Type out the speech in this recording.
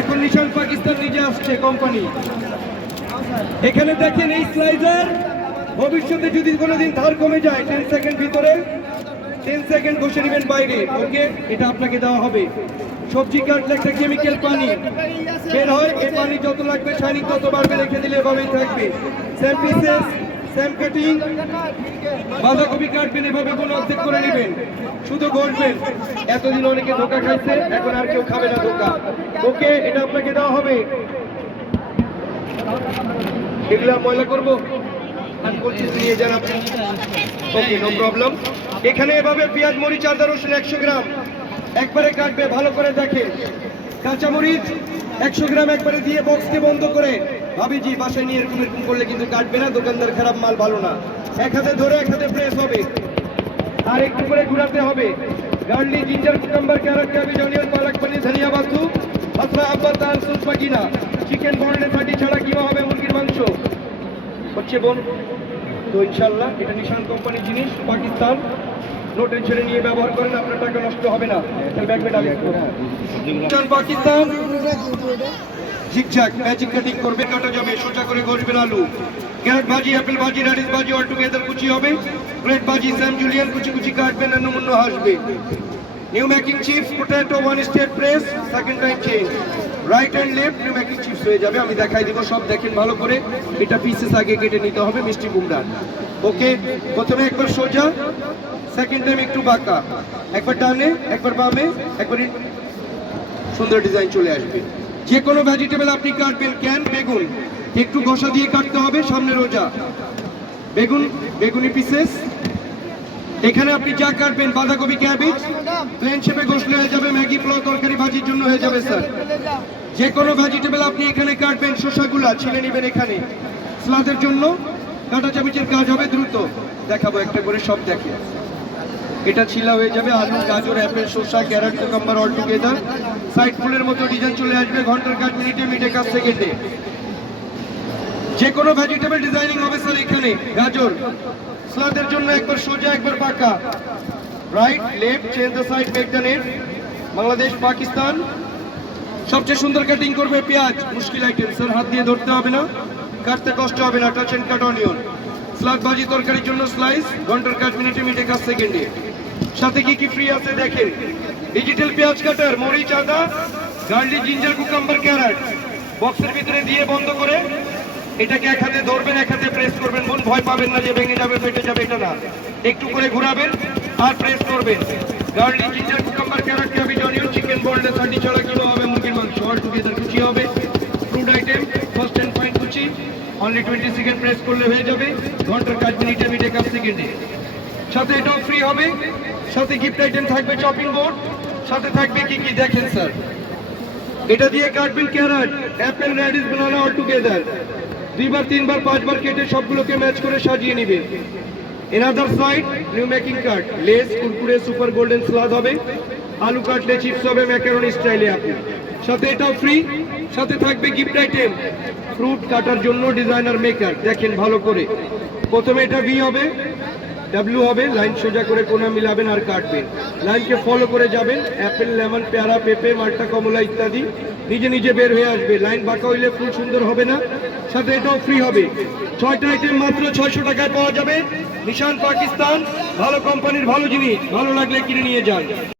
এখন নিশান পাকিস্তান নিজে আসছে কোম্পানি। এখানে দেখেন এই স্লাইডার ভবিষ্যতে যদি কোনোদিন ধার কমে যায় টেন সেকেন্ড ভিতরে টেন সেকেন্ড বসে নেবেন বাইরে। ওকে, এটা আপনাকে দেওয়া হবে। সবজি কাটলে একটা কেমিক্যাল পানি বের হয়, এই পানি যত লাগবে শাইনিং তত বাড়বে, রেখে দিলে এভাবেই থাকবে। সেম সেম কাটিং বাঁধাকপি কাটবেন, এভাবে কোনো অর্ধেক করে নেবেন। শুধু গড়বেন। এতদিন অনেকে ধোকা খাইছে, এখন আর কেউ খাবে না ধোকা। ওকে, এটা আপনাকে দেওয়া হবে। এগুলা ময়লা করব। আমি বলছি, নিয়ে যান ওকে নো প্রবলেম এখানে এভাবে পেঁয়াজ, মরিচ, আদা, রসুন একশো গ্রাম। একবারে কাটবে, ভালো করে দেখে কাঁচামরিচ একশো গ্রাম একবারে দিয়ে বক্সকে বন্ধ করে। ভাবিজি বাসায় নিয়ে এরকম এরকম করলে কিন্তু কাটবে না দোকানদার খারাপ মাল ভালো না। এক হাতে ধরে এক হাতে প্রেস হবে। আর একটু করে ঘুরাতে হবে। Garlic ginger cucumber carrot cabbage onion palak paneer dhania বাস্তু। অথবা আব্বা তার সুপ কিনা। চিকেন বর্নে থাটি ছাড়া কিমা হবে মুরগির মাংস? হচ্ছে বোন তো ইনশাল্লাহ এটা নিশান কোম্পানির জিনিস পাকিস্তান। নো টেনশনে নিয়ে ব্যবহার করেন আপনার টাকা নষ্ট হবে না। নিশান পাকিস্তান। ঝিকঝাক ম্যাজিক কাটিং করবে, কাটা যাবে, সোজা করে ঘষবেন আলু ক্যারেট ভাজি অ্যাপেল ভাজি রেডিস ভাজি অল টুগেদার কুচি হবে। ব্রেড ভাজি স্যাম জুলিয়ান, কুচি কুচি কাটবেন আর নমুন্য হাসবে। New making chips potato one state press second time change right and left new making chips হয়ে যাবে। আমি দেখাই দিব, সব দেখেন ভালো করে। এটা পিসেস আগে কেটে নিতে হবে, মিষ্টি কুমড়া। ওকে, প্রথমে একবার সোজা সেকেন্ড টাইম একটু বাঁকা। একবার ডানে, একবার বামে, একবার সুন্দর ডিজাইন চলে আসবে। যে কোনো ভেজিটেবল আপনি কাটবেন। ক্যান, বেগুন। একটু ঘষা দিয়ে কাটতে হবে, সামনে রোজা। বেগুন, বেগুনি পিসেস এখানে আপনি যা কাটবেন, বাঁধাকপি ক্যাবেজ প্লেন শেপে ঘষলে হয়ে যাবে, ম্যাগি, পোলাও, তরকারি, ভাজির জন্য হয়ে যাবে স্যার যে কোনো ভেজিটেবল আপনি এখানে কাটবেন শসাগুলা ছিলে নেবেন এখানে। স্লাদের জন্য কাটা চামিচের কাজ হবে দ্রুত। দেখাবো একটা করে সব দেখে। এটা ছিলা হয়ে যাবে আলু, গাজর, অ্যাপেল, শসা, carrot cucumber all together side ফুলের মতো ডিজাইন চলে আসবে ঘণ্টার কাজ মিনিটে মিনিটে, কাজ সেকেন্ডে। যে কোনো ভেজিটেবল ডিজাইনিং হবে স্যার এখানে, গাজর, স্লাদের জন্য একবার সোজা, একবার পাকা। Right left change the side make the net Bangladesh, Pakistan. সবচেয়ে সুন্দর কাটিং করবে পেঁয়াজ। মুশকিল আইটেম স্যার হাত দিয়ে ধরতে হবে না। কাটতে কষ্ট হবে না touch and cut onion salad ভাজি তরকারির জন্য স্লাইস ঘণ্টার কাজ মিনিটে মিনিটে, কাজ সেকেন্ডে। সাথে কি কি ফ্রি আছে দেখেন। ডিজিটাল পেঁয়াজ কাটার, মরিচ, আদা গার্লিক জিঞ্জার কুকাম্বার ক্যারট বক্সের ভিতরে দিয়ে বন্ধ করে এটাকে এক হাতে ধরবেন, এক হাতে প্রেস করবেন। বোন, ভয় পাবেন না যে ভেঙে যাবে, ফেটে যাবে, এটা না। একটু করে ঘোরাবেন আর প্রেস করবেন। Garlic ginger cucumber carrot cabbage onion chicken বলডে thirty ছাড়া কিলো হবে, মুরগির মাংস। অল টুগেদার কুচি হবে। Fruit item first and fine কুচি। অনলি টোয়েন্টি সেকেন্ড প্রেস করলে হয়ে যাবে। ঘণ্টার কাজ মিনিটে মিনিটে কাজ সেকেন্ডে সাথে এটাও ফ্রি হবে। সাথে গিফট আইটেম থাকবে চপিং বোর্ড সাথে থাকবে কি কি? দেখেন স্যার। এটা দিয়ে কাটবেন carrot apple, radish, banana all together দুইবার, তিনবার, পাঁচবার কেটে সবগুলোকে ম্যাচ করে সাজিয়ে নেবেন another side new making cut less Kurkure super golden salad হবে। আলু কাটলে চিপস হবে ম্যাকারনি স্টাইলে আপনি। সাথে এটাও ফ্রি সাথে থাকবে গিফট আইটেম ফ্রুট কাটার জন্য ডিজাইনার মেকার দেখেন ভালো করে। প্রথমে এটা ভি হবে। ডাব্লিউ হবে, লাইন সোজা করে কোনা মিলাবেন আর কাটবেন। লাইনকে ফলো করে যাবেন অ্যাপেল লেমন পেয়ারা, পেঁপে, মাল্টা, কমলা ইত্যাদি। নিজে নিজে বের হয়ে আসবে। লাইন বাঁকা হইলে ফুল সুন্দর হবে না। সাথে এটাও ফ্রি হবে। ছয়টা আইটেম মাত্র ছয়শো টাকায় পাওয়া যাবে। নিশান পাকিস্তান, ভালো কোম্পানির ভালো জিনিস। ভালো লাগলে কিনে নিয়ে যান।